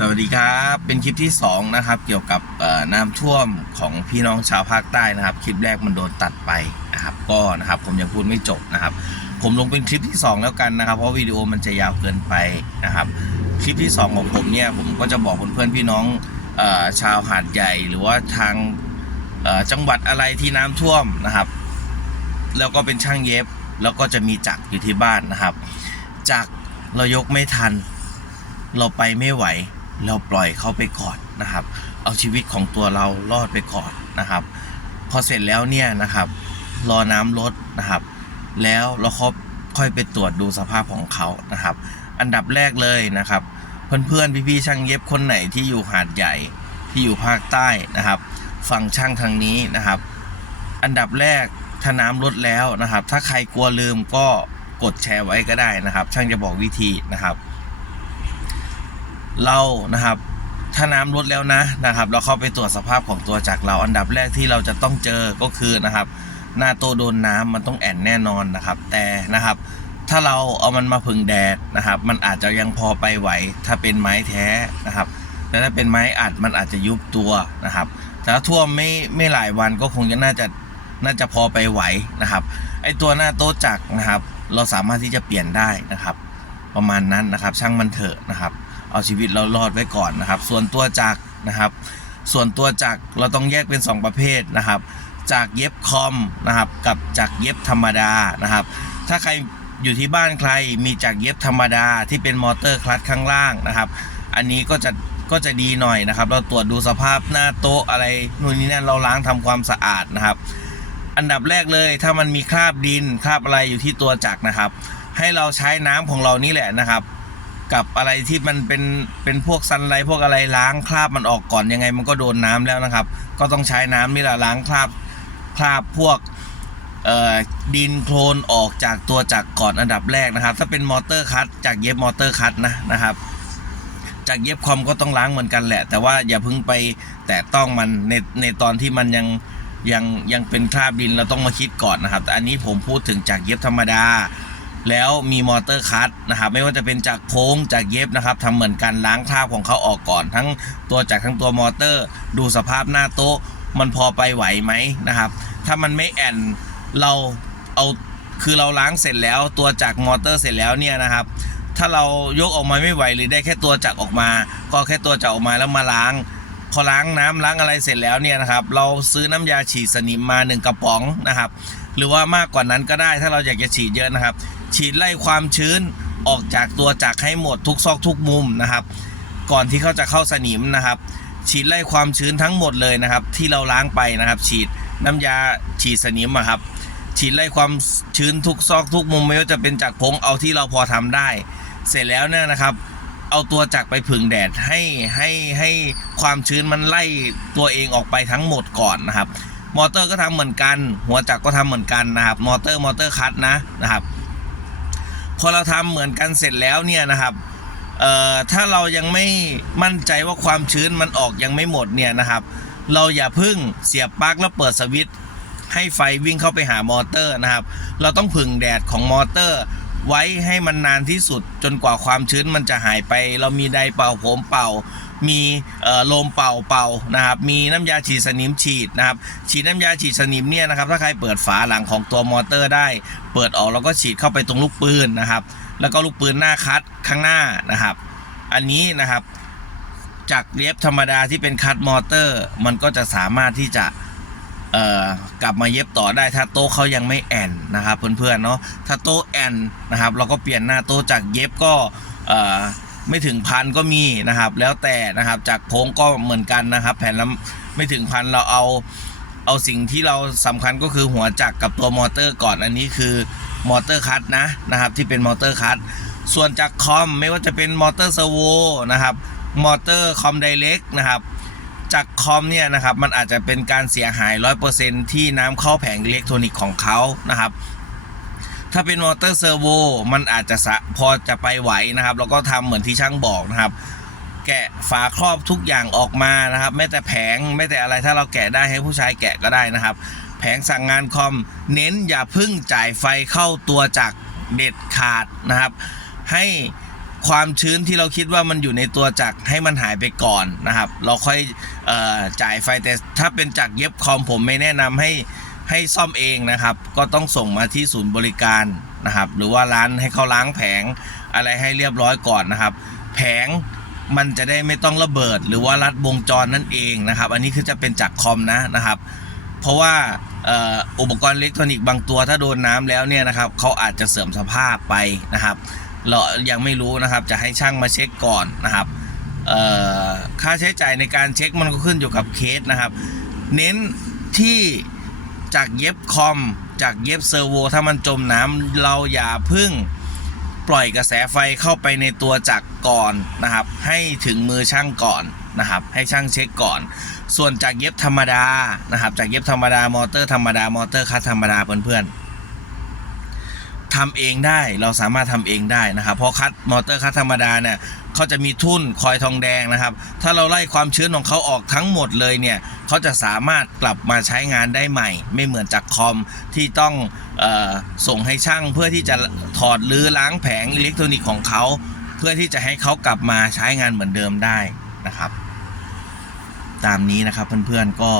สวัสดีครับ เป็นคลิปที่2นะครับเกี่ยวกับน้ำท่วมของพี่น้องชาวภาคใต้นะครับ คลิปแรกมันโดนตัดไปนะครับก็นะครับผมยังพูดไม่จบนะครับ ผมลงเป็นคลิปที่ 2 แล้วกันนะครับ เพราะวิดีโอมันจะยาวเกินไปนะครับ คลิปที่ 2 ของผมเนี่ยผมก็จะบอกเพื่อนๆพี่น้องอชาวหาดใหญ่หรือว่าทางจังหวัดอะไรที่น้ำท่วมนะครับ แล้วก็เป็นช่างเย็บแล้วก็จะมีจักรอยู่ที่บ้านนะครับ จักรเรายกไม่ทัน เราไปไม่ไหว เราปล่อยเขาไปก่อนนะครับ เอาชีวิตของตัวเรารอดไปก่อนนะครับ พอเสร็จแล้วเนี่ยนะครับ รอน้ำลดนะครับ แล้วเราค่อยไปตรวจดูสภาพของเขานะครับ อันดับแรกเลยนะครับ เพื่อนๆพี่ๆช่างเย็บคนไหนที่อยู่หาดใหญ่ที่อยู่ภาคใต้นะครับฟังช่างทางนี้นะครับ อันดับแรกถ้าน้ำลดแล้วนะครับ ถ้าใครกลัวลืมก็กดแชร์ไว้ก็ได้นะครับ ช่างจะบอกวิธีนะครับ เรานะครับ ถ้าน้ำลดแล้วนะนะครับ เราเข้าไปตรวจสภาพของตัวจักเราอันดับแรกที่เราจะต้องเจอก็คือนะครับ หน้าโตโดนน้ำมันต้องแอนแน่นอนนะครับ แต่นะครับ ถ้าเราเอามันมาพึ่งแดดนะครับ มันอาจจะยังพอไปไหว ถ้าเป็นไม้แท้นะครับแต่ถ้าเป็นไม้อัดมันอาจจะยุบตัวนะครับแต่ถ้าท่วมไม่ไม่หลายวันก็คงจะน่าจะน่าจะพอไปไหวนะครับ ไอตัวหน้าโต๊ะจักรนะครับ เราสามารถที่จะเปลี่ยนได้นะครับ ประมาณนั้นนะครับ ช่างมันเถอะนะครับ เอาชีวิตเรารอดไว้ก่อนนะครับ ส่วนตัวจักรนะครับ ส่วนตัวจักรเราต้องแยกเป็น 2 ประเภทนะครับ จากเย็บคอมนะครับ กับจากเย็บธรรมดานะครับ ถ้าใครอยู่ที่บ้านใครมีจากเย็บธรรมดาที่เป็นมอเตอร์คลัตช์ข้างล่างนะครับ อันนี้ก็จะก็จะดีหน่อยนะครับ เราตรวจดูสภาพหน้าโต๊ะอะไรนู่นนี่นั่นเราล้างทำความสะอาดนะครับ อันดับแรกเลยถ้ามันมีคราบดินคราบอะไรอยู่ที่ตัวจักรนะครับ ให้เราใช้น้ำของเรานี่แหละนะครับ กับอะไรที่มันเป็นเป็นพวกซันไลพวกอะไรล้างคราบมันออกก่อนยังไง มันก็โดนน้ำแล้วนะครับ ก็ต้องใช้น้ำนี่แหละล้างคราบคราบพวกเอ่อดินโคลนออกจากตัวจักรก่อนอันดับแรกนะครับ ถ้าเป็นมอเตอร์คัตจากเย็บมอเตอร์คัตนะนะครับจากเย็บคอมก็ต้องล้างเหมือนกันแหละ แต่ว่าอย่าเพิ่งไปแตะต้องมันในในตอนที่มันยังยังยังเป็นคราบดินเราต้องมาคิดก่อนนะครับแต่อันนี้ผมพูดถึงจากเย็บธรรมดา แล้วมีมอเตอร์คัตนะครับไม่ว่าจะเป็นจากโค้งจากเย็บนะครับทำเหมือนกันล้างคราบของเขาออกก่อน ทั้งตัวจากทั้งตัวมอเตอร์ ดูสภาพหน้าโต๊ะ มันพอไปไหวไหมนะครับ ถ้ามันไม่แอนเราเอาคือเราล้างเสร็จแล้วตัวจากมอเตอร์เสร็จแล้วเนี่ยนะครับถ้าเรายกออกมาไม่ไหวหรือได้แค่ตัวจักรออกมา ก็แค่ตัวจักรออกมาแล้วมาล้าง พอล้างน้ำล้างอะไรเสร็จแล้วเนี่ยนะครับเราซื้อน้ำยาฉีดสนิมมาหนึ่งกระป๋องนะครับ หรือว่ามากกว่านั้นก็ได้ถ้าเราอยากจะฉีดเยอะนะครับ ฉีดไล่ความชื้นออกจากตัวจักรให้หมดทุกซอกทุกมุมนะครับ ก่อนที่เขาจะเข้าสนิมนะครับ ฉีดไล่ความชื้นทั้งหมดเลยนะครับ ที่เราล้างไปนะครับ ฉีดน้ำยาฉีดสนิมอะครับฉีดไล่ความชื้นทุกซอกทุกมุมไม่ว่าจะเป็นจากพงเอาที่เราพอทำได้ เสร็จแล้วเนี่ยนะครับ เอาตัวจักรไปผึ่งแดดให้ให้ให้ความชื้นมันไล่ตัวเองออกไปทั้งหมดก่อนนะครับ มอเตอร์ก็ทำเหมือนกัน หัวจักรก็ทำเหมือนกันนะครับ มอเตอร์มอเตอร์คัตนะนะครับ พอเราทำเหมือนกันเสร็จแล้วเนี่ยนะครับเอ่อถ้าเรายังไม่มั่นใจว่าความชื้นมันออกยังไม่หมดเนี่ยนะครับ เราอย่าพึ่งเสียบปลั๊กแล้วเปิดสวิตช์ให้ไฟวิ่งเข้าไปหามอเตอร์นะครับ เราต้องผึ่งแดดของมอเตอร์ ไว้ให้มันนานที่สุดจนกว่าความชื้นมันจะหายไป เรามีไดเป่าผมเป่า มีเอ่อลมเป่าเป่านะครับ มีน้ำยาฉีดสนิมฉีดนะครับ ฉีดน้ำยาฉีดสนิมเนี่ยนะครับ ถ้าใครเปิดฝาหลังของตัวมอเตอร์ได้ เปิดออกแล้วก็ฉีดเข้าไปตรงลูกปืนนะครับ แล้วก็ลูกปืนหน้าคัดข้างหน้านะครับ อันนี้นะครับจากเย็บธรรมดาที่เป็นคัดมอเตอร์ มันก็จะสามารถที่จะ เอ่อกลับมาเย็บต่อได้ถ้าโต๊ะเขายังไม่แอนนะครับเพื่อนๆเนาะถ้าโต๊ะแอนนะครับเราก็เปลี่ยนหน้าโต๊ะจากเย็บก็เอ่อไม่ถึงพันก็มีนะครับ แล้วแต่นะครับจากโพงก็เหมือนกันนะครับ แผ่นละไม่ถึงพันเราเอาเอาสิ่งที่เราสำคัญก็คือหัวจักรกับตัวมอเตอร์ก่อนอันนี้คือมอเตอร์คัตนะนะครับที่เป็นมอเตอร์คัตส่วนจากคอมไม่ว่าจะเป็นมอเตอร์เซอร์โวนะครับมอเตอร์คอมไดเรกนะครับ จากคอมเนี่ยนะครับมันอาจจะเป็นการเสียหาย 100%ที่น้ำเข้าแผงอิเล็กทรอนิกส์ของเขานะครับถ้าเป็นมอเตอร์เซอร์โวมันอาจจะพอจะไปไหวนะครับ แล้วก็ทำเหมือนที่ช่างบอกนะครับ แกะฝาครอบทุกอย่างออกมานะครับแม้แต่แผงแม้แต่อะไรถ้าเราแกะได้ให้ผู้ชายแกะก็ได้นะครับ แผงสั่งงานคอมเน้นอย่าพึ่งจ่ายไฟเข้าตัวจากเด็ดขาดนะครับ ให้ ความชื้นที่เราคิดว่ามันอยู่ในตัวจักรให้มันหายไปก่อนนะครับ เราค่อยออจ่ายไฟแต่ถ้าเป็นจักรเย็บคอมผมไม่แนะนำให้ให้ซ่อมเองนะครับ ก็ต้องส่งมาที่ศูนย์บริการนะครับ หรือว่าร้านให้เขาล้างแผงอะไรให้เรียบร้อยก่อนนะครับ แผงมันจะได้ไม่ต้องระเบิด หรือว่ารัดวงจรนั่นเองนะครับ อันนี้คือจะเป็นจักรคอมนะนะครับ เพราะว่าอุปกรณ์อิเล็กทรอนิกส์บางตัวถ้าโดนน้ำแล้วเนี่ยนะครับเขาอาจจะเสื่อมสภาพไปนะครับ เรายังไม่รู้นะครับ จะให้ช่างมาเช็คก่อนนะครับค่าใช้จ่ายในการเช็คมันก็ขึ้นอยู่กับเคสนะครับ เน้นที่จากเย็บคอม จากเย็บเซอร์โวถ้ามันจมน้ำเราอย่าพึ่งปล่อยกระแสไฟเข้าไปในตัวจักรก่อนนะครับ ให้ถึงมือช่างก่อนนะครับ ให้ช่างเช็คก่อน ส่วนจากเย็บธรรมดานะครับ จากเย็บธรรมดามอเตอร์ธรรมดามอเตอร์คัดธรรมดาเพื่อนๆ ทำเองได้เราสามารถทำเองได้นะครับเพราะคัดมอเตอร์คัดธรรมดาเนี่ยเขาจะมีทุ่นคอยทองแดงนะครับ ถ้าเราไล่ความชื้นของเขาออกทั้งหมดเลยเนี่ยเขาจะสามารถกลับมาใช้งานได้ใหม่ ไม่เหมือนจากคอมที่ต้องออส่งให้ช่างเพื่อที่จะถอดหรือล้างแผงอิเล็กทรอนิกส์ของเขาเพื่อที่จะให้เขากลับมาใช้งานเหมือนเดิมได้นะครับ ตามนี้นะครับเพื่อนๆก็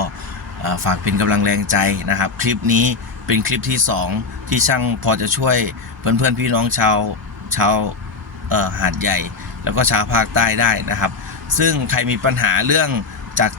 ฝากเป็นกำลังแรงใจนะครับ คลิปนี้เป็นคลิปที่ 2 ที่ช่างพอจะช่วยเพื่อนๆพี่น้องชาวชาวหาดใหญ่ แล้วก็ชาวภาคใต้ได้นะครับ ซึ่งใครมีปัญหาเรื่อง